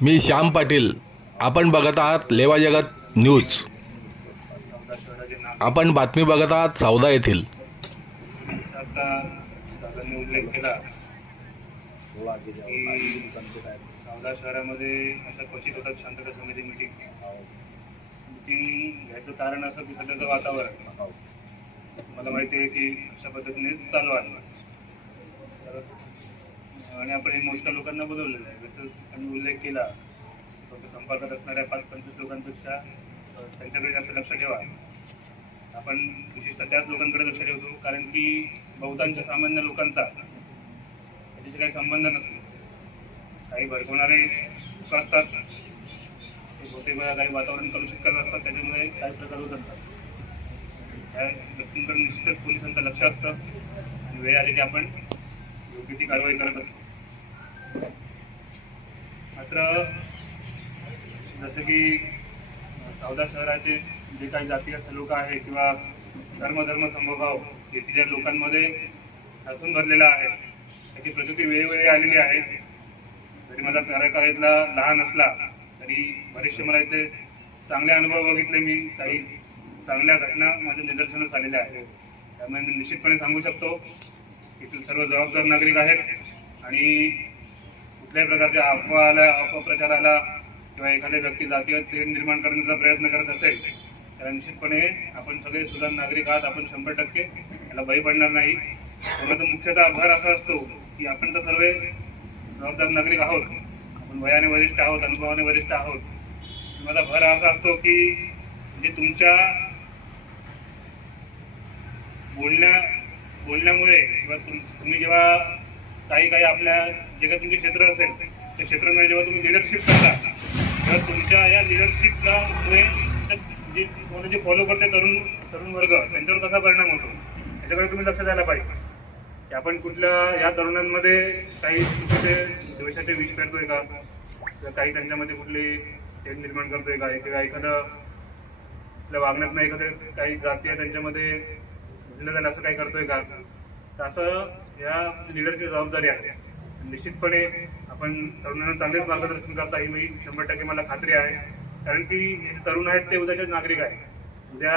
मी श्याम पाटील. आपण बघत आहात लेवा जगत न्यूज. सौदा शहराचे आपण बातमी बघत आहात सौदा येथील. आता दादांनी उल्लेख केला की सौदा शहरामध्ये अशा क्वचित होतात शांतता समिती मिटिंग घ्यायचं कारण असं की सध्याचं वातावरण मला माहिती आहे की अशा पद्धतीने चालू आहे. तर आणि आपण हे मोजक्या लोकांना बोलवलेलं आहे. जसं त्यांनी उल्लेख केला फक्त संपर्कात असणाऱ्या 5-25 लोकांपेक्षा त्यांच्याकडे जास्त लक्ष ठेवा. आपण विशेषतः त्याच लोकांकडे लक्ष ठेवतो कारण की बहुतांश सामान्य लोकांचा त्याच्याशी काही संबंध नसतो. काही भडकवणारे लोक असतात, ते बहुतेक वेळा काही वातावरण कलुषित करत असतात, त्याच्यामुळे काही प्रकार होत असतात. त्या व्यक्तींकडे निश्चितच पोलिसांचं लक्ष असतं आणि वेळ आली की आपण योग्य ती कारवाई करत असतो. मात्र जसं की सौदा शहराचे जे काही जातीय लोक आहे किंवा धर्म समभाव येथील लोकांमध्ये ठासून भरलेला आहे, त्याची प्रकृती वेळोवेळी आलेली आहे. जरी माझा कार्यकाळ इथला लहान असला तरी बरेचसे मला इथे चांगले अनुभव बघितले. मी काही चांगल्या घटना माझ्या निदर्शनास आलेल्या आहेत. त्यामुळे मी निश्चितपणे सांगू शकतो इथील सर्व जबाबदार नागरिक आहेत आणि कुठल्याही प्रकारच्या अपप्रचाराला किंवा एखाद्या व्यक्ती जातीय तेढ निर्माण करण्याचा प्रयत्न करत असेल तर निश्चितपणे आपण सगळे सुजाण नागरिक आहात. आपण 100% याला बळी पडणार नाही. कोणाचा मुख्यतः भर असा असतो की आपण तर सर्व जबाबदार नागरिक आहोत, आपण वयाने वरिष्ठ आहोत, अनुभवाने वरिष्ठ आहोत. माझा भर असा असतो की म्हणजे तुमच्या बोलण्यामुळे किंवा तुम्ही जेव्हा काही आपल्या जे काही तुमचे क्षेत्र असेल त्या क्षेत्रामध्ये जेव्हा तुम्ही लिडरशिप करता तेव्हा तुमच्या या लिडरशिपला मुळे जे तुम्हाला जे फॉलो करते तरुण वर्ग त्यांच्यावर कसा परिणाम होतो याच्याकडे तुम्ही लक्ष द्यायला पाहिजे. की आपण कुठल्या या तरुणांमध्ये काही चुकीचे द्वेषाचे विष पेरतोय का, किंवा काही त्यांच्यामध्ये कुठली तेढ निर्माण करतोय का, किंवा एखादं आपल्या वागण्यात एखादं काही जाती आहे त्यांच्यामध्ये भिन्न झालं असं काही करतोय का. तर असं या लिडरची जबाबदारी आहे. निश्चितपणे आपण तरुणांना चांगलेच मार्गदर्शन करता ही मी 100% मला खात्री आहे. कारण की जे तरुण आहेत ते उद्याचे नागरिक आहेत. उद्या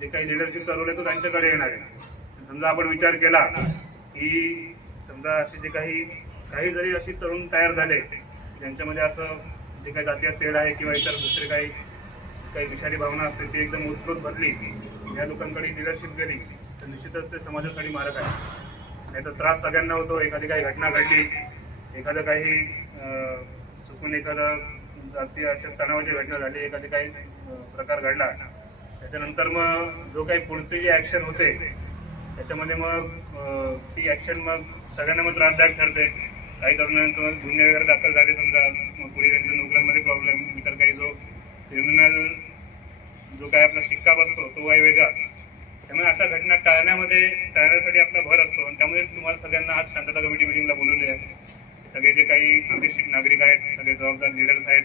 जे काही लिडरशिप चालवले तो त्यांच्याकडे येणार आहे. समजा आपण विचार केला की समजा असे जे काही जरी अशी तरुण तयार झाले ज्यांच्यामध्ये असं जे काही जातीय तेढ आहे किंवा इतर दुसरे काही विषारी भावना असते ती एकदम उत्स्फूर्त भरली, या लोकांकडे लिडरशिप गेली तर निश्चितच ते समाजासाठी मारक आहे. नाही तर त्रास सगळ्यांना होतो. एखादी काही घटना घडली, एखादं काही चुकून एखादं जातीय अशा तणावाची घटना झाली, एखादी काही प्रकार घडला, त्याच्यानंतर मग जो काही पुढची जी ॲक्शन होते त्याच्यामध्ये मग ती ॲक्शन मग सगळ्यांना मग त्रासदायक ठरते. काही तरुणांचं गुन्हे वगैरे दाखल झाले समजा, मग पुढे त्यांच्या नोकऱ्यांमध्ये प्रॉब्लेम, इतर काही जो क्रिमिनल जो काही आपला शिक्का बसतो तो काही वेगळा. त्यामुळे अशा घटना टाळण्यासाठी आपला भर असतो. आणि त्यामुळे तुम्हाला सगळ्यांना आज शांतता कमिटी मिटिंगला बोलवले आहे. सगळे जे काही प्रतिष्ठित नागरिक आहेत, सगळे जबाबदार लिडर्स आहेत,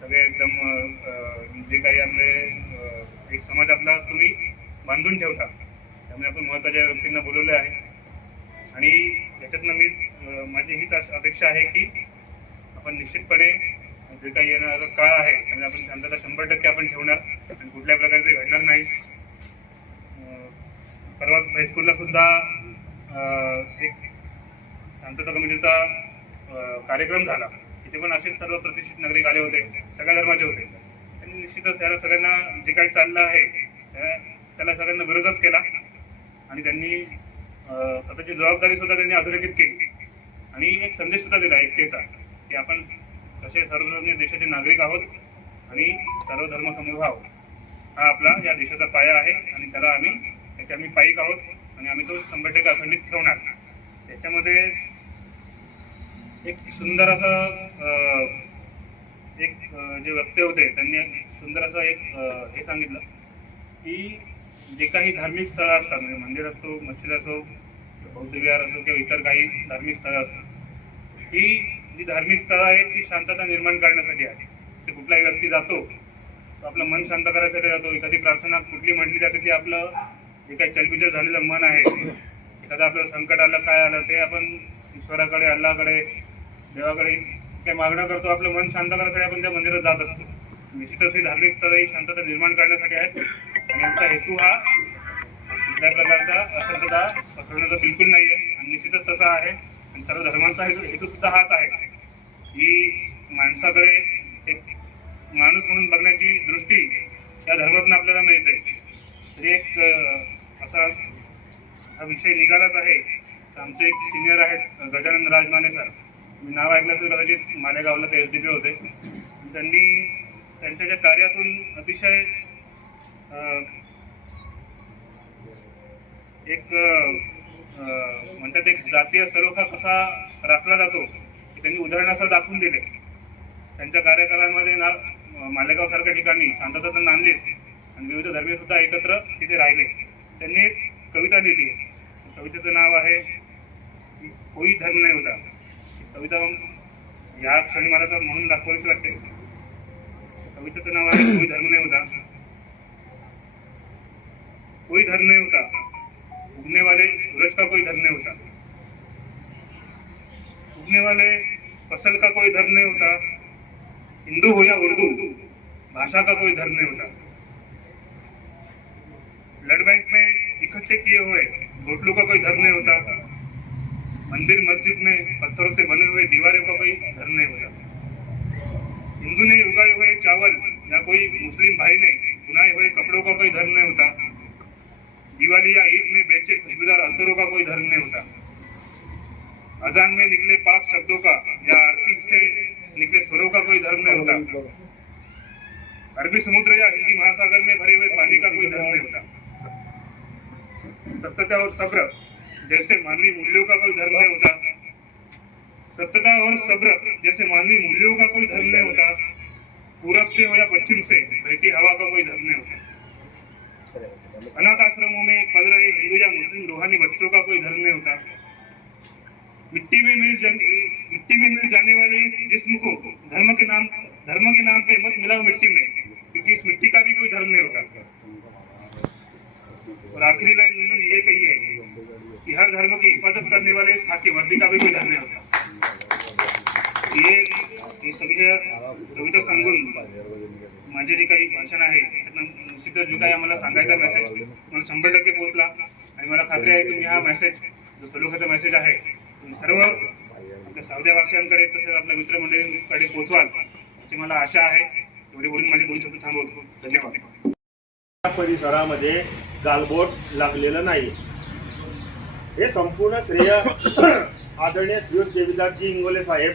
सगळे एकदम जे काही आपले एक समाज आपला तुम्ही बांधून ठेवता, त्यामुळे आपण महत्त्वाच्या व्यक्तींना बोलवले आहे. आणि याच्यातनं माझी हीच अपेक्षा आहे की आपण निश्चितपणे जे काही येणारा काळ आहे त्यामुळे आपण शांतता 100% आपण ठेवणार आणि कुठल्या प्रकारचे घडणार नाही. परवा हायस्कूलला सुद्धा एक शांतता कमिटीचा कार्यक्रम झाला. तिथे पण असेच सर्व प्रतिष्ठित नागरिक आले होते, सगळ्या धर्माचे होते. त्यांनी निश्चितच त्याला सगळ्यांना जे काही चाललं आहे त्याला सगळ्यांना विरोधच केला आणि त्यांनी स्वतःची जबाबदारी सुद्धा त्यांनी अधोरेखित केली आणि एक संदेश सुद्धा दिला एकतेचा, की आपण कसे सर्वधर्मीय देशाचे नागरिक आहोत आणि सर्व धर्म समभाव हा आपला या देशाचा पाया आहे आणि त्याला आम्ही पाईक आहोत आणि आम्ही तो 100% अखंडित ठेवणार. त्याच्यामध्ये एक सुंदर असं एक जे वक्ते होते त्यांनी सुंदर असं एक हे सांगितलं की जे काही धार्मिक स्थळं असतात, म्हणजे मंदिर असो, मस्जिद असो, बौद्ध विहार असो किंवा इतर काही धार्मिक स्थळं असो, ही जी धार्मिक स्थळं आहेत ती शांतता निर्माण करण्यासाठी आहे. ते कुठलाही व्यक्ती जातो तो आपलं मन शांत करायसाठी जातो. एखादी प्रार्थना कुठली म्हटली जाते ती आपलं जे काही चलबिचल झालेलं मन आहे, एखादं आपलं संकट आलं, काय आलं, ते आपण ईश्वराकडे, अल्लाकडे, देवाकडे काही मागणं करतो, आपलं मन शांत करण्यासाठी आपण त्या मंदिरात जात असतो. निश्चितच ही धार्मिक स्थळं ही शांतता निर्माण करण्यासाठी आहेत आणि आमचा हेतू हा कुठल्याही प्रकारचा अशांतता पसरवण्याचा बिलकुल नाही आहे आणि निश्चितच तसा आहे. आणि सर्व धर्मांचा हेतू सुद्धा हाच आहे की माणसाकडे एक माणूस म्हणून बघण्याची दृष्टी या धर्मातून आपल्याला मिळते. तरी एक असा हा विषय निघालाच आहे. तर आमचे एक सिनियर आहेत गजानन राजमाने सर, मी नाव ऐकलं तर कदाचित मालेगावला ते SDP होते. त्यांनी त्यांच्या ज्या कार्यातून अतिशय एक म्हणतात एक जातीय सलोखा कसा राखला जातो हे त्यांनी उदाहरणासह दाखवून दिले. त्यांच्या कार्यकालामध्ये मालेगाव सारख्या ठिकाणी शांतता तर नांदलीच आणि विविध धर्मीय सुद्धा एकत्र तिथे राहिले. त्यांनी एक कविता लिहिली आहे. कवितेचं नाव आहे कोई धर्म नाही होता. कविता या क्षणी मला तर म्हणून दाखवावीच वाटते. कवितेचं नाव आहे कोई धर्म नहीं होता. कोई धर्म नहीं होता, उगने वाले सूरज का कोई धर्म नहीं होता, उगने वाले फसल का कोई धर्म नहीं होता, हिंदू हो या उर्दू भाषा का कोई धर्म नहीं होता, ब्लड बैंक में इकट्ठे किए हुए बोतलों का कोई धर्म नहीं होता, मंदिर मस्जिद में पत्थरों से बने हुए दीवारों का कोई धर्म नहीं होता, हिंदू ने उगाए हुए चावल या कोई मुस्लिम भाई ने बुनाए हुए कपड़ों का कोई धर्म नहीं होता, दिवाली या ईद में बेचे खुशबूदार अतरों का कोई धर्म नहीं होता, अजान में निकले पाक शब्दों का या आरती से निकले स्वरों का कोई धर्म नहीं होता, अरबी समुद्र या हिंदी महासागर में भरे हुए पानी का कोई धर्म नहीं होता, सत्यता और सब्र जैसे मानवीय मूल्यों का कोई धर्म नहीं होता, सत्यता और सब्र जैसे मानवीय मूल्यों का कोई धर्म नहीं होता, पूरब से हो या पश्चिम से बहती हवा का कोई धर्म नहीं होता, अनाथ आश्रमों में पल रहे हिंदू या मुस्लिम रूहानी बच्चों का कोई धर्म नहीं होता, मिट्टी में मिल जाने वाले इस जिस्म को धर्म के नाम पे मत मिलाओ मिट्टी में, क्योंकि इस मिट्टी का भी कोई धर्म नहीं होता। और आखिरी लाइन उन्होंने ये कही है कि हर धर्म की हिफाजत करने वाले इस खाकी वर्दी का भी कोई धर्म नहीं होता। ये सगळ्या कविता सांगून माझे जे काही भाषण आहे त्यातनं निश्चितच जो काही आम्हाला सांगायचा मेसेज मला 100% पोहोचला आणि मला खात्री आहे तुम्ही हा मेसेज जो सलोख्याचा मेसेज आहे तुम्ही सर्व आपल्या सावध्या वासियांकडे तसेच आपल्या मित्रमंडळींकडे पोहोचवाल अशी मला आशा आहे. एवढे बोलून माझे 2 शब्द थांबवतो. धन्यवाद. परिसरामध्ये गालबोट लागलेलं नाही हे संपूर्ण श्रेय आदरणीय श्री देवीदासजी इंगोले साहेब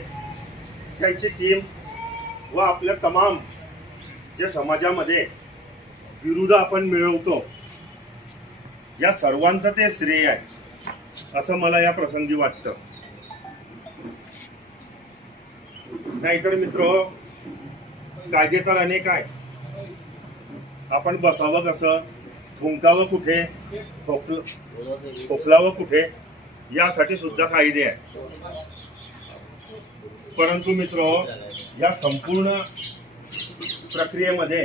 त्यांची टीम व आपल्या तमाम जे समाजामध्ये विरोध आपण मिळवतो या सर्वांचं ते श्रेय आहे असं मला या प्रसंगी वाटतं. नाहीतर मित्र कायदे तर अनेक आहे. आपण बसावं कसं, थुंकावं कुठे, खोकलावं कुठे यासाठी सुद्धा कायदे आहे. परंतु मित्र या संपूर्ण प्रक्रियेमध्ये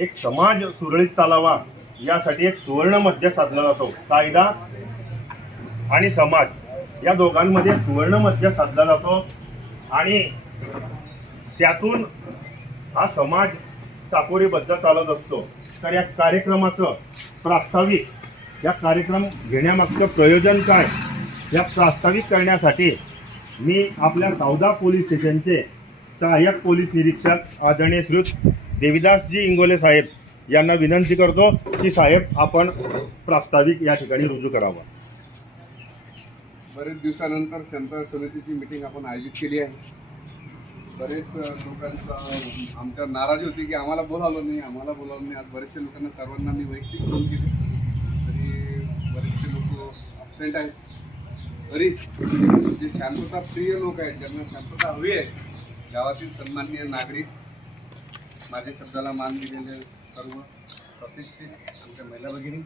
एक समाज सुरळीत चालावा यासाठी एक सुवर्ण मध्य साधला जातो. कायदा आणि समाज या दोघांमध्ये सुवर्ण मध्य साधला जातो आणि त्यातून हा समाज चाकोरीबद्ध चालत असतो. तर या कार्यक्रमाचं प्रास्ताविक या कार्यक्रम घेण्यामागचं प्रयोजन काय या प्रास्ताविक करण्यासाठी मी आपल्या सावदा पोलीस स्टेशनचे सहाय्यक पोलीस निरीक्षक आदरणीय श्री देवीदासजी इंगोले साहेब यांना विनंती करतो की साहेब आपण प्रास्ताविक या ठिकाणी रुजू करावा. बरेच दिवसानंतर शांतता समितीची मीटिंग आपण आयोजित केली आहे. बरेच लोकांचं आमच्या नाराजी होती की आम्हाला बोलावलं नाही. आज बरेचशे लोकांना सर्वांना मी वैयक्तिक फोन केले तरी बरेचसे लोक ॲबसेंट आहेत. तरी जे शांतता प्रिय लोक आहेत ज्यांना शांतता हवी आहे गावातील सन्माननीय नागरिक माझ्या शब्दाला मान दिलेले सर्व प्रतिष्ठित आमच्या महिला भगिनी,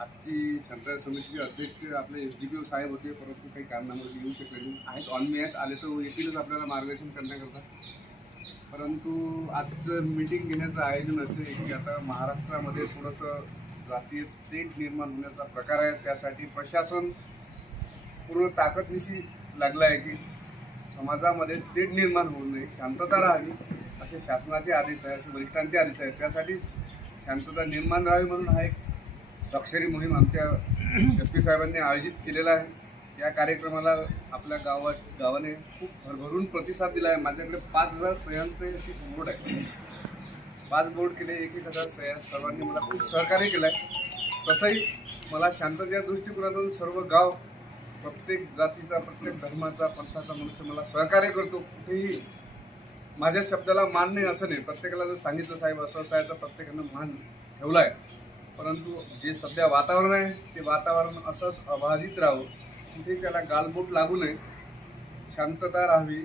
आजची शांतता समितीचे अध्यक्ष आपले SDPO साहेब होते परंतु काही कारणामुळे येऊ शकले नाही. आहेत ऑन मी आहेत, आले तर येतीलच आपल्याला मार्गदर्शन करण्याकरता. परंतु आजचं मीटिंग घेण्याचं आयोजन असे की आता महाराष्ट्रामध्ये थोडंसं जातीय तेढ निर्माण होण्याचा प्रकार आहे. त्यासाठी प्रशासन पूर्ण ताकदनिशी लागला आहे की समाजामध्ये तेढ निर्माण होऊ नये, शांतता राहावी असे शासनाचे आदेश आहे, असे वरिष्ठांचे आदेश आहेत. त्यासाठी शांतता निर्माण राहावी म्हणून हा एक स्वाक्षरी मोहीम आमच्या SP साहेबांनी आयोजित केलेला आहे. या कार्यक्रमाला आपल्या गावाने खूप भरभरून प्रतिसाद दिला आहे. माझ्याकडे 5,000 सह्यांचे अशी बोर्ड आहे. 5 बोर्ड केले, 1,000 सह्या. सर्वांनी मला खूप सहकार्य केलं आहे. तसंही मला शांततेच्या दृष्टिकोनातून सर्व गाव, प्रत्येक जातीचा, प्रत्येक धर्माचा, पंथाचा मनुष्य मला सहकार्य करतो. कुठेही माझ्या शब्दाला मान नाही असं नाही. प्रत्येकाला जर सांगितलं साहेब असं आहे तर प्रत्येकानं मान ठेवला आहे. परंतु जे सध्या वातावरण आहे ते वातावरण असंच अबाधित राहावं, कुठे त्याला गालबोट लागू नये, शांतता राहावी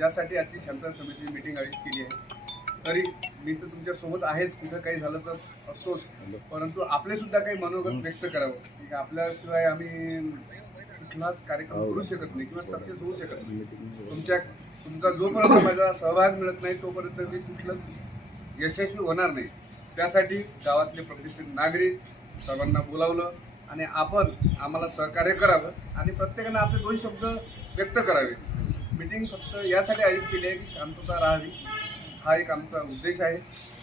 यासाठी आजची शांतता समिती मीटिंग आयोजित केली आहे. तरी मी तर तुमच्यासोबत आहेच, कुठं काही झालं तर असतोच, परंतु आपले सुद्धा काही मनोगत व्यक्त करावं की आपल्याशिवाय आम्ही कुठलाच कार्यक्रम करू शकत नाही किंवा सक्सेस होऊ शकत नाही. तुमचा जोपर्यंत माझा सहभाग मिळत नाही तोपर्यंत मी कुठलंच यशस्वी होणार नाही. त्यासाठी गावातले प्रतिष्ठित नागरिक सर्वांना बोलावलं आणि आपण आम्हाला सहकार्य करावं आणि प्रत्येकानं आपले 2 शब्द व्यक्त करावे. मीटिंग फक्त यासाठी आयोजित केली आहे की शांतता राहावी, हा एक आमचा उद्देश आहे.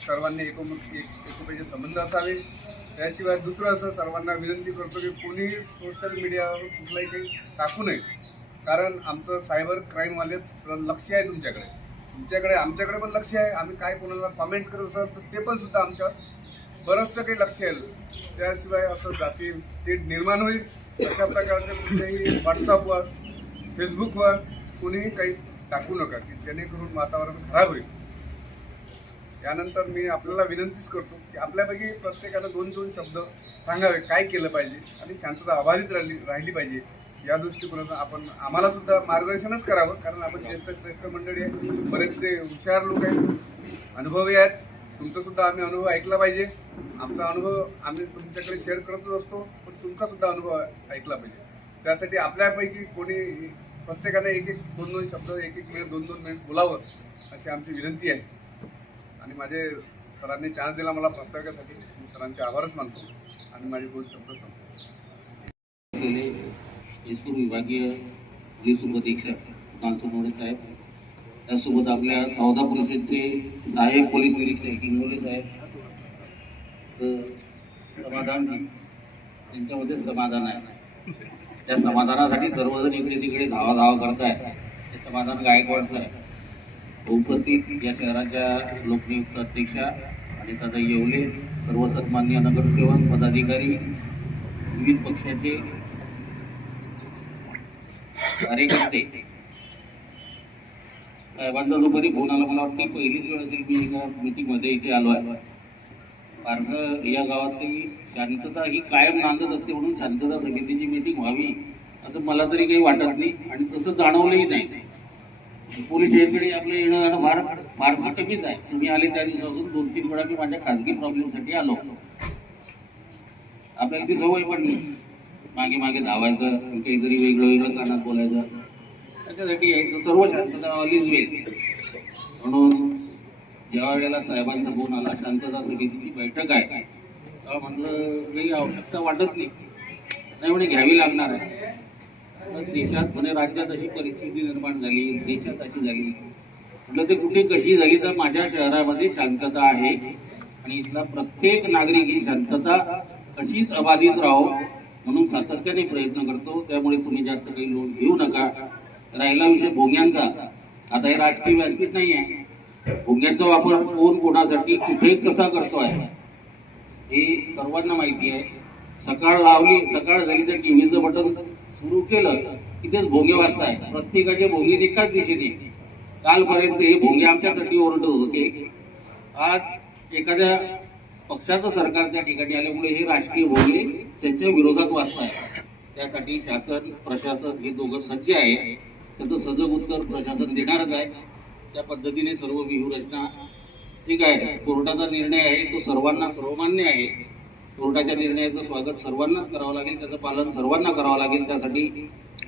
सर्वांनी एकोप्याचे संबंध असावे. त्याशिवाय दुसरं असं सर्वांना विनंती करतो की कोणीही सोशल मीडियावर कुठलाही काही टाकू नये, कारण आमचं सायबर क्राईमवाले लक्ष आहे तुमच्याकडे, आमच्याकडे पण लक्ष आहे. आम्ही काय कोणाला कमेंट्स करत असाल तर ते पण सुद्धा आमच्यावर बरंचसं काही लक्ष येईल. त्याशिवाय असं जाती तेढ निर्माण होईल. अशा प्रकारचं कुठेही व्हॉट्सअपवर, फेसबुकवर कोणीही काही टाकू नका की जेणेकरून वातावरण खराब होईल. त्यानंतर मी आपल्याला विनंतीच करतो की आपल्यापैकी प्रत्येकानं 2-2 शब्द सांगावे, काय केलं पाहिजे आणि शांतता अबाधित राहिली पाहिजे. या दृष्टिकोनातून आपण आम्हाला सुद्धा मार्गदर्शनच करावं, कारण आपण ज्येष्ठ मंडळी आहे, बरेचसे हुशार लोक आहेत, अनुभवी आहेत. तुमचा सुद्धा आम्ही अनुभव ऐकला पाहिजे. आमचा अनुभव आम्ही तुमच्याकडे शेअर करतच असतो, पण तुमचा सुद्धा अनुभव ऐकला पाहिजे. त्यासाठी आपल्यापैकी कोणी प्रत्येकाने 1-2 शब्द, 1 मिनिट, 2 मिनिट बोलावं अशी आमची विनंती आहे. आणि माझे सरांनी चान्स दिला मला प्रस्ताविकासाठी, मी सरांचे आभारच मानतो आणि माझे 2 शब्द संपतो. जयपूर विभागीय पोलीस उपअधीक्षक कांचनोडे साहेब, त्यासोबत आपल्या सौदा परिषदचे सहाय्यक पोलीस निरीक्षक इंगोले साहेब, तर समाधान त्यांच्यामध्ये समाधान आहे. त्या समाधानासाठी सर्वजण इकडे तिकडे धावा करताय. ते समाधान गायकवाड साहेब उपस्थित या शहराच्या लोकनियुक्त अध्यक्षा आणि दादा येवले, सर्व सन्मान्य नगरसेवक पदाधिकारी, विविध पक्षाचे कार्यकर्ते, साहेबांचा दुपारी फोन आला. मला वाटतं पहिलीच वेळ असेल मी एका मीटिंगमध्ये इथे आलो आहे. कारण या गावातली शांतता ही कायम नांदत असते, म्हणून शांतता समितीची मीटिंग व्हावी असं मला तरी काही वाटत नाही आणि तसं जाणवलंही नाही. पोलीस स्टेशनकडे आपलं येणं जाणं फारसं कमीच आहे. तुम्ही आले त्या दिवसापासून 2-3 वेळा मी माझ्या खाजगी प्रॉब्लेमसाठी आलो. आपल्याला ती सवय पडली मागे धावायचं, काहीतरी वेगळं कानात बोलायचं, त्याच्यासाठी यायचं. सर्व शांतता ऑलवेज वेल. म्हणून जेव्हा वेळेला साहेबांचा फोन आला, शांतता समितीची बैठक आहे, तेव्हा म्हटलं काही आवश्यकता वाटत नाही म्हणे घ्यावी लागणार आहे. देशात म्हणजे राज्यात अशी परिस्थिती निर्माण झाली, देशात अशी झाली, म्हटलं ते कुठे कशी झाली तर माझ्या शहरामध्ये शांतता आहे आणि इथला प्रत्येक नागरिक ही शांतता अशीच अबाधित राहो म्हणून सातत्याने प्रयत्न करतो. त्यामुळे तुम्ही जास्त काही लोड घेऊ नका. राहिला विषय भोंग्यांचा, आता हे राजकीय व्यासपीठ नाही आहे. भोंग्यांचा वापर कोण कोणासाठी कुठे कसा करतो आहे हे सर्वांना माहिती आहे. सकाळ झाली तर टीव्हीचं बटन सुरू केलं की तेच भोंगे वाजताय. प्रत्येकाचे भोंगे एकाच दिशेने. कालपर्यंत हे भोंगे आमच्यासाठी ओरडत होते. आज एखाद्या पक्षाचं सरकार त्या ठिकाणी आल्यामुळे हे राजकीय भोंगे त्यांच्या विरोधात वाचताय. त्यासाठी शासन प्रशासन हे दोघं सज्ज आहे. त्याचं सजग उत्तर प्रशासन देणारच आहे. त्या पद्धतीने सर्व व्यूहरचना ठीक आहे. कोर्टाचा निर्णय आहे तो सर्वांना सर्वमान्य आहे. कोर्टाच्या निर्णयाचं स्वागत सर्वांनाच करावं लागेल, त्याचं पालन सर्वांना करावं लागेल. त्यासाठी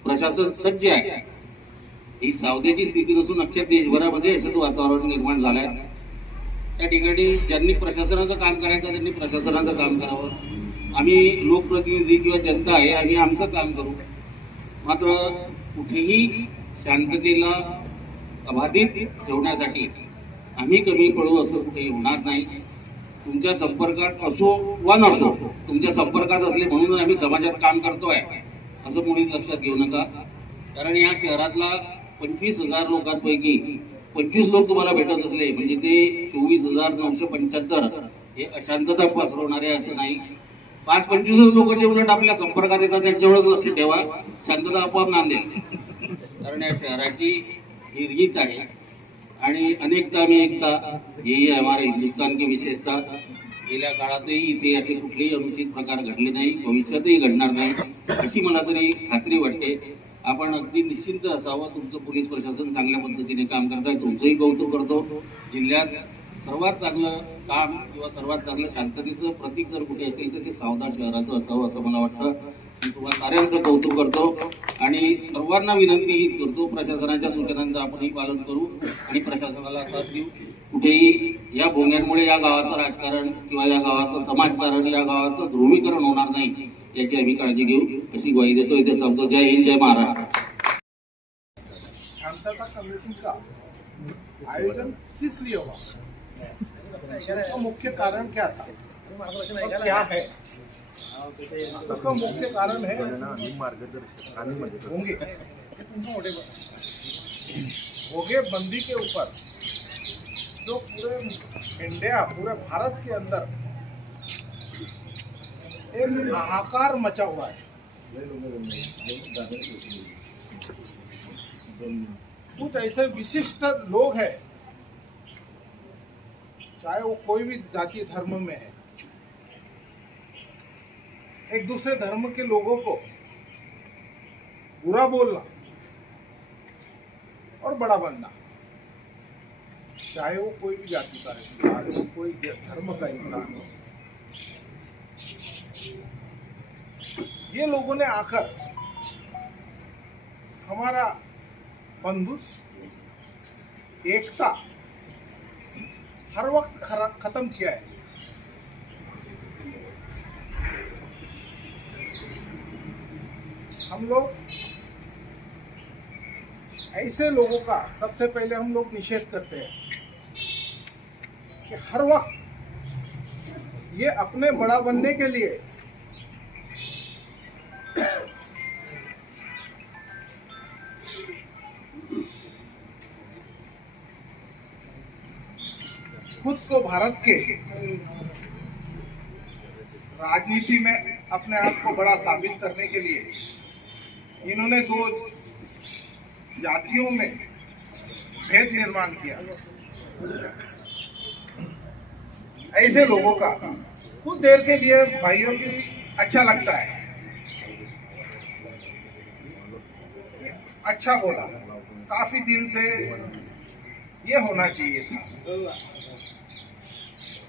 प्रशासन सज्ज आहे. ही सावधेची स्थिती नसून अख्ख्या देशभरामध्ये असंच वातावरण निर्माण झालंय. त्या ठिकाणी ज्यांनी प्रशासनाचं काम करायचं त्यांनी प्रशासनाचं काम करावं. आम्ही लोकप्रतिनिधी किंवा जनता आहे, आम्ही आमचं काम करू. मात्र कुठेही शांततेला अबाधित ठेवण्यासाठी आम्ही कमी पडू असं कुठेही होणार नाही. तुमच्या संपर्कात असो वा नसो, तुमच्या संपर्कात असले म्हणून आम्ही समाजात काम करतोय असं कोणीच लक्षात घेऊ नका. कारण या शहरातला 25,000 लोकांपैकी 25 लोक तुम्हाला भेटत असले म्हणजे ते 24,975 हे अशांतता पसरवणारे असं नाही. 5-25 लोक जे उलट आपल्या संपर्कात येतात त्यांच्यावरच लक्ष ठेवा, शांतता आपोआप नांदेल. कारण या शहराची ही रीत आहे आणि अनेकता में एकता यही है हमारे हिंदुस्तान की विशेषता. गेल्या काळातही इथे असे कुठलेही अनुचित प्रकार घडले नाही, भविष्यातही घडणार नाही अशी मला तरी खात्री वाटते. आपण अगदी निश्चिंत असावं. तुमचं पोलीस प्रशासन चांगल्या पद्धतीने काम करताय, तुमचंही कौतुक करतो. जिल्ह्यात सर्वात चांगलं काम किंवा सर्वात चांगलं शांततेचं प्रतीक जर कुठे असेल तर ते सावदा शहराचं असावं असं मला वाटतं. मी तुम्हाला साऱ्यांचं कौतुक करतो आणि सर्वांना विनंती हीच करतो, प्रशासनाच्या सूचनांचं आपणही पालन करू आणि प्रशासनाला साथ देऊ. कुठेही या भोंग्यांमुळे या गावाचं राजकारण किंवा या गावाचं समाजकारण, या गावाचं ध्रुवीकरण होणार नाही याची आम्ही काळजी घेऊ अशी ग्वाही देतो. इथे सांगतो. जय हिंद, जय महाराष्ट्र. शांतता कमेटीचा आयोजन किस लिए हुआ? उसका मुख्य कारण क्या था? और क्या है? उसका मुख्य कारण है भोगे बंदी के ऊपर जो पूरे इंडिया, पूरे भारत के अंदर एक हाहाकार मचा हुआ है. कुछ ऐसे विशिष्ट लोग हैं, चाहे वो कोई भी जाति धर्म में है, एक दूसरे धर्म के लोगों को बुरा बोलना और बड़ा बनना, चाहे वो कोई भी जाति का इंसान हो, कोई धर्म का इंसान हो, ये लोगों ने आकर हमारा बंधुत्व, एकता हर वक्त खत्म किया है. हम लोग ऐसे लोगों का सबसे पहले हम लोग निषेध करते हैं कि हर वक्त ये अपने बड़ा बनने के लिए खुद को भारत के राजनीति में अपने आप को बड़ा साबित करने के लिए इन्होंने दो जातियों में भेद निर्माण किया. ऐसे लोगों का कुछ देर के लिए भाइयों की अच्छा लगता है, अच्छा बोला, काफी दिन से ये होना चाहिए था,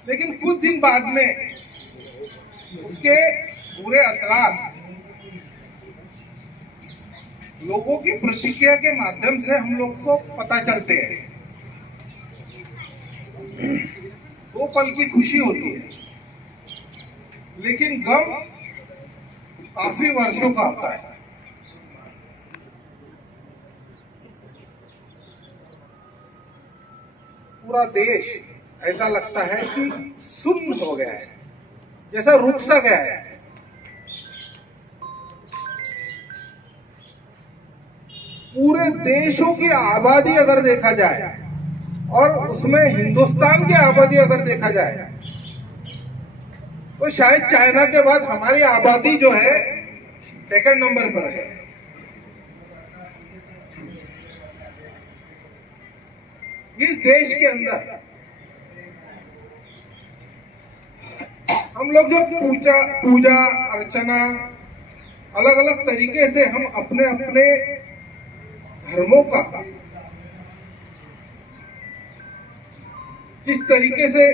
लेकिन कुछ दिन बाद में उसके बुरे असरात लोगों की प्रतिक्रिया के माध्यम से हम लोग को पता चलते हैं. दो पल की खुशी होती है, लेकिन गम काफी वर्षों का होता है. पूरा देश ऐसा लगता है कि सुन्न हो गया है, जैसा रुक सा गया है. पूरे देशों की आबादी अगर देखा जाए और उसमें हिंदुस्तान की आबादी अगर देखा जाए तो शायद चाइना के बाद हमारी आबादी जो है सेकंड नंबर पर है. इस देश के अंदर हम लोग जो पूजा अर्चना अलग अलग तरीके से हम अपने अपने धर्मों का जिस तरीके से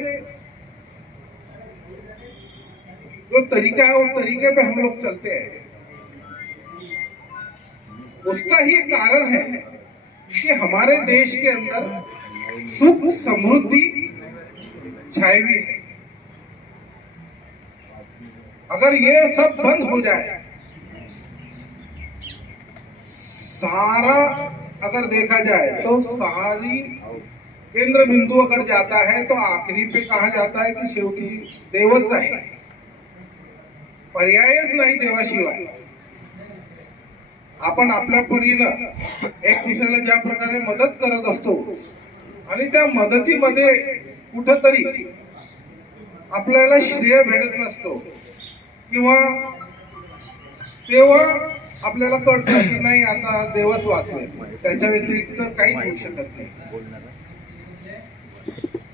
जो तरीका है उस तरीके पे हम लोग चलते हैं, उसका ही कारण है कि हमारे देश के अंदर सुख समृद्धि छाई हुई है. अगर ये सब बंद हो जाए, सहारा अगर देखा जाए तो सहारी केंद्र बिंदू अगर जाता है तो आखरी पे कहा जाता है की शेवटी देवच आहे, पर्यायच नाही देवाशिवाय. आपण आपल्या परीनं एक दुसऱ्याला ज्या प्रकारे मदत करत असतो आणि त्या मदतीमध्ये कुठंतरी आपल्याला श्रेय भेटत नसतो किंवा तेव्हा आपल्याला कळतं की नाही आता देवच वाचले, त्याच्या व्यतिरिक्त काहीच होऊ शकत नाही.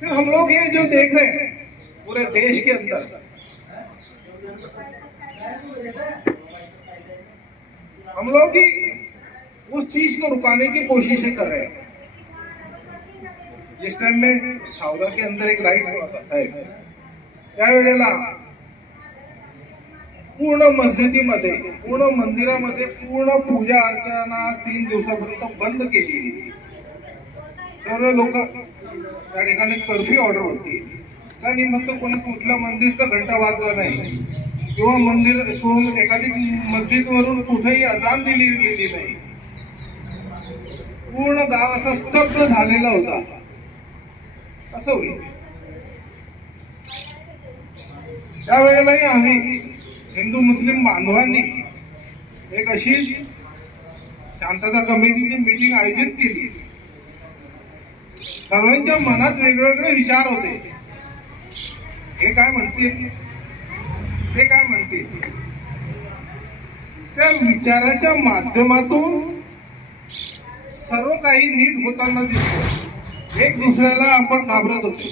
फिर हम लोग ये जो देख रहे हैं पूरे देश के अंदर, हम लोग ही उस चीज को रुकाने की कोशिशें कर रहे हैं. जिस टाइम में सावदा के अंदर एक राइट हुआ था साहेब, त्यावेळेला पूर्ण मस्जिदीमध्ये, पूर्ण मंदिरामध्ये पूर्ण पूजा अर्चना 3 दिवसापर्यंत बंद केली गेली. सर्व लोक त्या ठिकाणी कर्फ्यू ऑर्डर होती. त्या निमित्त कोणी कुठल्या मंदिरचा घंटा वाजला नाही किंवा मंदिर एखादी मस्जिदवरून कुठेही अजान दिली गेली नाही. पूर्ण गाव असा स्तब्ध झालेला होता. असं होईल त्यावेळेलाही आम्ही हिंदू मुस्लिम बांधवांनी एक अशी शांतता कमिटीची मीटिंग आयोजित केली. सर्वांच्या मनात वेगवेगळे विचार होते. हे काय म्हणतील, ते काय म्हणतील, त्या विचाराच्या माध्यमातून सर्व काही नीट होताना दिसतो. एक दुसऱ्याला आपण घाबरत होतो,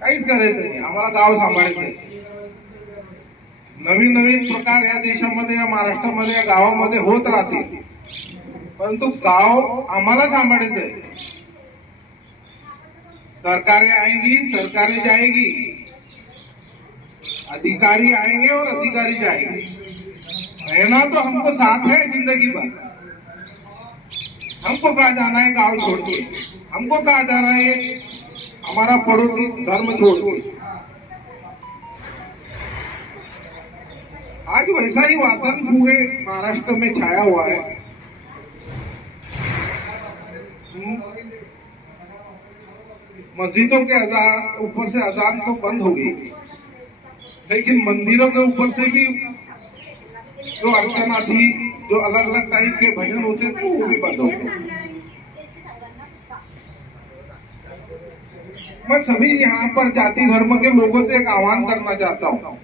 काहीच करायचं नाही, आम्हाला गाव सांभाळायचंय. नवीन नवीन प्रकार या देशामध्ये, या महाराष्ट्रामध्ये, या गावामध्ये होत राहतील, परंतु गाव आम्हाला सांभाळायचंय. सरकारें आएंगी, सरकारें जाएगी, अधिकारी आएंगे और अधिकारी जाएंगे. रहना तो हमको साथ है जिंदगी भर. हमको कहा जाना है गांव छोड़ के, हमको कहा जाना है हमारा पड़ोसी धर्म छोड़ के. आज वैसा ही वातावरण पूरे महाराष्ट्र में छाया हुआ है. मस्जिदों के अजान ऊपर से अजान तो बंद हो गई, लेकिन मंदिरों के ऊपर से भी जो अर्चना थी, जो अलग अलग टाइप के भजन होते थे, वो भी बंद हो गए. मैं सभी यहाँ पर जाति धर्म के लोगों से एक आह्वान करना चाहता हूँ.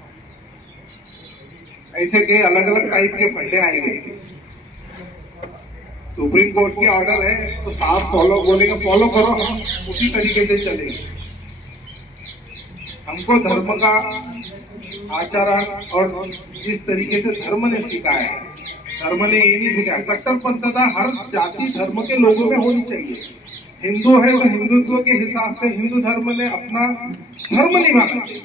ऐसे के अलग अलग टाइप के फंडे आएंगे. सुप्रीम कोर्ट की ऑर्डर है तो साफ फॉलो बोलेगा, फॉलो करो, हम उसी तरीके से चलेंगे. हमको धर्म का आचरण और जिस तरीके से धर्म ने सिखाया है, धर्म ने ये नहीं सिखाया. कट्टरपंथता हर जाति धर्म के लोगों में होनी चाहिए. हिंदू है तो हिंदुत्व के हिसाब से हिंदू धर्म ने अपना धर्म निभाना चाहिए.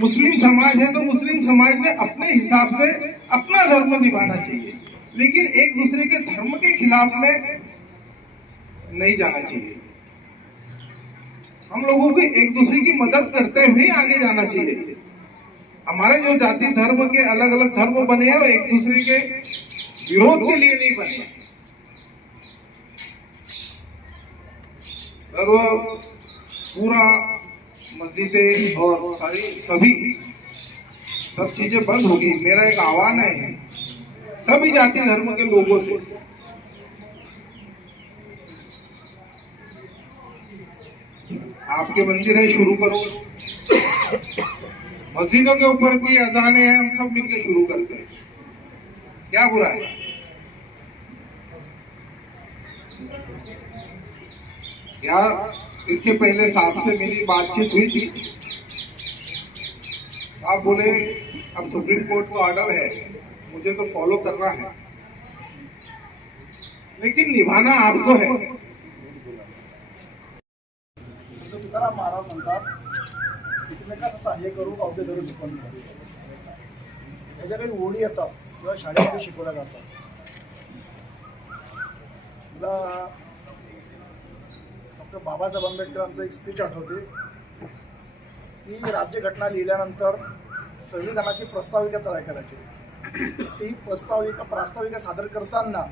मुस्लिम समाज है तो मुस्लिम समाज ने अपने हिसाब से अपना धर्म निभाना चाहिए, लेकिन एक दूसरे के धर्म के खिलाफ में नहीं जाना चाहिए. हम लोगों को एक दूसरे की मदद करते हुए आगे जाना चाहिए. हमारे जो जाति धर्म के अलग अलग धर्म बने हैं वो एक दूसरे के विरोध के लिए नहीं बने. सर्व पूरा मस्जिदें और सभी सब चीजें बंद होगी. मेरा एक आह्वान है सभी जाति धर्म के लोगों से, आपके मंदिर है शुरू करो. मस्जिदों के ऊपर भी अजाने हैं, हम सब मिलकर शुरू करते हैं, क्या बुरा है. क्या इसके पहले साहब से मेरी बातचीत हुई थी. आप बोले अब सुप्रीम कोर्ट का ऑर्डर है, मुझे तो फॉलो करना है, लेकिन निभाना आपको है. तुकाराम महाराज म्हणतात एकमेकाचं सहाय्य करू अवघे धरू शिकवून. याच्या काही ओळी येतात किंवा शाळेमध्ये शिकवल्या जातात. मला डॉक्टर बाबासाहेब आंबेडकरांचं एक स्पीच आठवते की राज्यघटना लिहिल्यानंतर संविधानाची प्रस्ताविका तयार करायची. ही प्रास्ताविका सादर करताना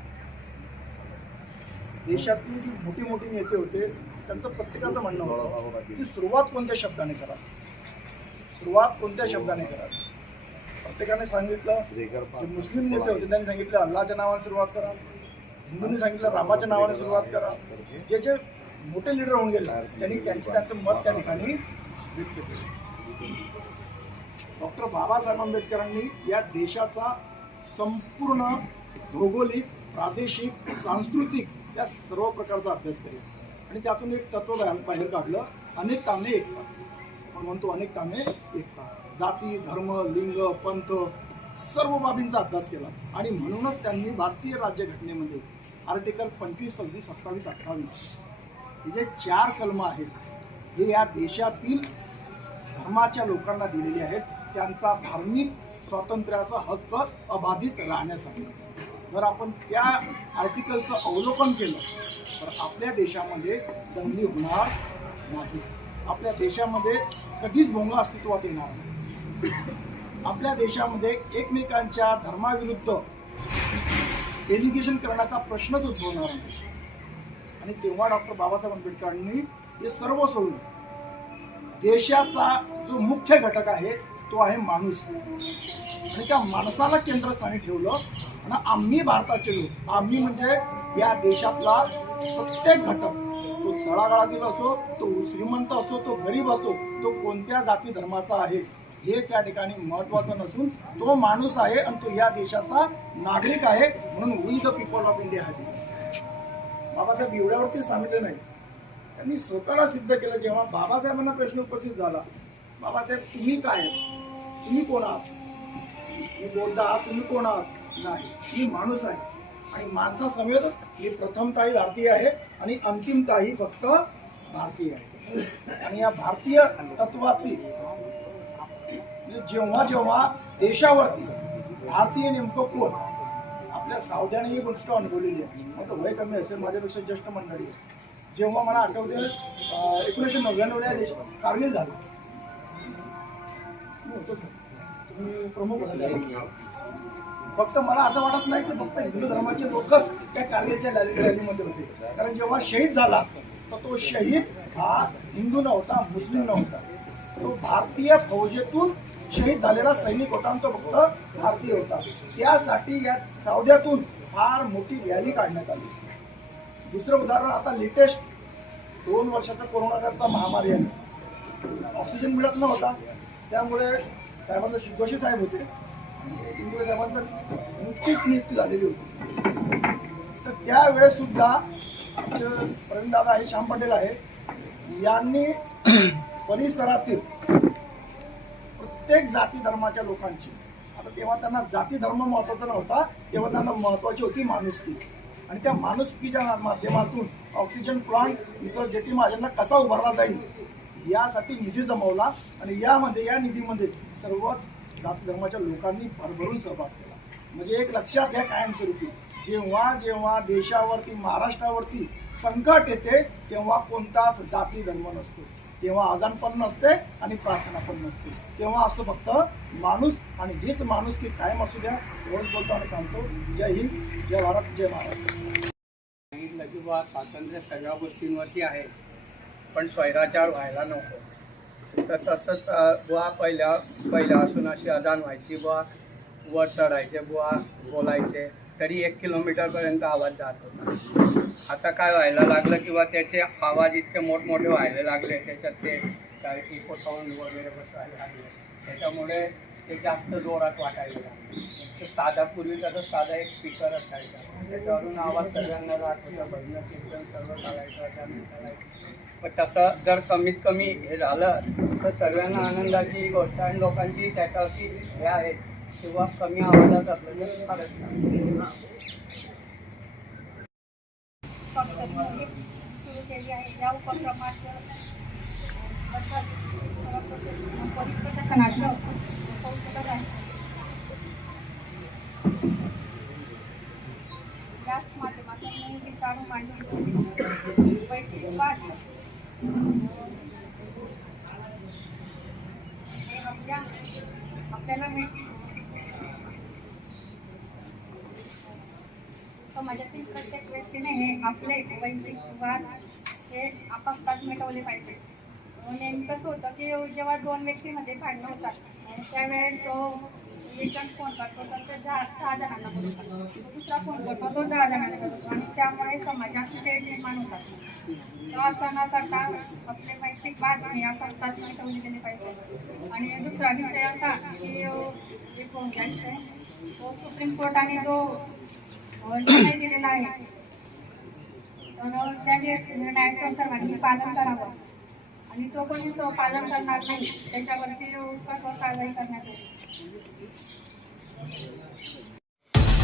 देशातली जी मोठी मोठी नेते होते त्यांचं प्रत्येकाचं म्हणणं होतं की सुरुवात कोणत्या शब्दाने करा, सुरुवात कोणत्या शब्दाने करा. प्रत्येकाने सांगितलं, जे मुस्लिम नेते होते त्यांनी सांगितलं अल्लाच्या नावाने सुरुवात करा, हिंदूंनी सांगितलं रामाच्या नावाने सुरुवात करा. जे जे मोठे लीडर होऊन गेले त्यांनी त्यांचं मत त्या ठिकाणी व्यक्त केलं. डॉक्टर बाबासाहेब आंबेडकरांनी या देशाचा संपूर्ण भौगोलिक, प्रादेशिक, सांस्कृतिक या सर्व प्रकारचा अभ्यास केला आणि त्यातून एक तत्व बाहेर काढलं, अनेक कामे एकता. आपण म्हणतो अनेक कामे एकता. जाती, धर्म, लिंग, पंथ सर्व बाबींचा अभ्यास केला आणि म्हणूनच त्यांनी भारतीय राज्यघटनेमध्ये आर्टिकल 25, 26, 27, 28 हे जे 4 कलम आहेत हे या देशातील धर्माच्या लोकांना दिलेले आहेत, त्यांचा धार्मिक स्वातंत्र्याचा हक्क अबाधित राहण्यासाठी. जर आपण त्या आर्टिकलचं अवलोकन केलं तर आपल्या देशामध्ये दंगली होणार नाही, आपल्या देशामध्ये कधीच भोंगा अस्तित्वात येणार नाही, आपल्या देशामध्ये एकमेकांच्या धर्माविरुद्ध एलिगेशन करण्याचा प्रश्नच उद्भवणार नाही. आणि तेव्हा डॉक्टर बाबासाहेब आंबेडकरांनी हे सर्व सोडून देशाचा जो मुख्य घटक आहे तो आहे माणूस आणि त्या माणसाला केंद्रस्थानी ठेवलं. आणि आम्ही भारताचे लोक, आम्ही म्हणजे या देशातला प्रत्येक घटक, तो तळागाळातील असो, तो श्रीमंत असो, तो गरीब असो, तो कोणत्या जाती धर्माचा आहे हे त्या ठिकाणी महत्त्वाचं नसून तो माणूस आहे आणि तो या देशाचा नागरिक आहे. म्हणून we the people of India आहे. बाबासाहेब एवढ्यावरती सांगितलं नाही, त्यांनी स्वतःला सिद्ध केलं. जेव्हा बाबासाहेबांना प्रश्न उपस्थित झाला, बाबासाहेब तुम्ही काय आहेत, तुम्ही कोण आहात, मी बोलता आहात तुम्ही कोण आहात, नाही मी माणूस आहे आणि माणसासमेत मी प्रथमताही भारतीय आहे आणि अंतिमताही फक्त भारतीय आहे. आणि या भारतीय तत्वाची जेव्हा जेव्हा देशावरती भारतीय नेमकं कोण, आपल्या सावध्याने ही गोष्ट अनुभवलेली आहे. माझं वय कमी असेल, माझ्यापेक्षा ज्येष्ठ मंडळी आहे. जेव्हा मला आठवते 1999 देश कारगिल झालं होतं सर, तुम्ही प्रमुख होते. फक्त मला असं वाटत नाही की फक्त हिंदू धर्माचे लोकच त्या कारगिलच्या रॅलीमध्ये होते, कारण जेव्हा शहीद झाला तर तो शहीद हा हिंदू नव्हता, मुस्लिम नव्हता, तो भारतीय फौजेतून शहीद झालेला सैनिक होता आणि तो फक्त भारतीय होता. त्यासाठी या सावध्यातून फार मोठी रॅली काढण्यात आली. दुसरं उदाहरण आता लेटेस्ट 2 वर्षाचा कोरोनाचा महामारी आली, ऑक्सिजन मिळत नव्हता, त्यामुळे साहेबांचा जोशी साहेब होते, इंगळे साहेबांचं नुकतीच नियुक्ती झालेली होती. तर त्यावेळेस सुद्धा प्रवीण दादा आहे, श्याम पटेल आहे, यांनी परिसरातील प्रत्येक जाती धर्माच्या लोकांची, आता तेव्हा त्यांना जाती धर्म महत्वाचा नव्हता, तेव्हा त्यांना महत्वाची होती माणुसकी. आणि त्या माणुसकीच्या माध्यमातून ऑक्सिजन प्लांट इतर जेटी महाजनला कसा उभारला जाईल यासाठी निधी जमवला आणि या निधीमध्ये सर्वच जाती धर्माच्या लोकांनी भरभरून सहभाग केला. म्हणजे एक लक्षात घ्या कायमस्वरूपी, जेव्हा जेव्हा देशावरती, महाराष्ट्रावरती संकट येते तेव्हा कोणताच जाती धर्म नसतो, तेव्हा आजान पण नसते आणि प्रार्थना पण नसते, तेव्हा असतो फक्त माणूस. आणि हीच माणूस की कायम असू द्या. एवढंच बोलतो आणि थांबतो. जय हिंद, जय भारत, जय महाराष्ट्र. सांगितलं की बुवा स्वातंत्र्य सगळ्या गोष्टींवरती आहे, पण स्वैराचार व्हायला नको. तर तसंच बुवा पहिल्यापासून अशी अजान व्हायची, बुवा वर चढायचे, बुवा बोलायचे, तरी 1 किलोमीटरपर्यंत आवाज जात होता. आता काय व्हायला लागलं किंवा त्याचे आवाज इतके मोठमोठे व्हायला लागले, त्याच्यात ते काय इको साऊंड वगैरे बसायला लागले, त्याच्यामुळे ते जास्त जोरात वाटायला लागले. तर साधा पूर्वी कसं साधा एक स्पीकर असायचा, त्याच्यावरून आवाज सगळ्यांना राहत होता, भजनं कीर्तन सर्व चालायचं, त्याने चालायचं. पण तसं जर कमीत कमी हे झालं तर सगळ्यांना आनंदाची गोष्ट आणि लोकांची त्याच्यावरती हे आहे किंवा कमी आवाजात असलं तर फारच चांगलं. सुरू केली आहे. या उपक्रमाचं पोलीस प्रशासनाचं कौतुकच आहे. याच माध्यमातून मी विचार मांडून वैयक्तिक वाद हे आपल्याला मिळते. समाजातील प्रत्येक व्यक्तीने हे आपले वैयक्तिक वाद हे आपापसात मिटवले पाहिजे. नेहमी कसं होतं की जेव्हा दोन व्यक्तीमध्ये भांडणं होतात त्यावेळेस एक जण फोन करतो तर ते 10 जणांना बोलतात, दुसरा फोन करतो तो 10 जणांना बोलतो आणि त्यामुळे समाजात तेढ निर्माण होतात. तर असं न करता आपले वैयक्तिक वाद हे आपापसात मिटवले गेले पाहिजे. आणि दुसरा विषय असा की एक विषय तो सुप्रीम कोर्टाने जो निर्णय दिलेला आहे तर त्या निर्णयाचं सर्वांनी पालन करावं आणि जो कोणी पालन करणार नाही त्याच्यावरती कठोर कारवाई करण्यात येईल.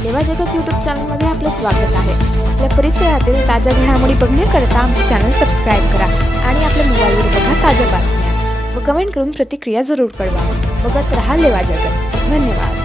लेवा जगत यूट्यूब चॅनलमध्ये आपलं स्वागत आहे. आपल्या परिसरातील ताज्या घडामोडी बघण्याकरता आमचे चॅनल सबस्क्राईब करा आणि आपल्या मोबाईलवर बघा ताज्या बातम्या व कमेंट करून प्रतिक्रिया जरूर कळवा. बघत रहा लेवा जगत. धन्यवाद.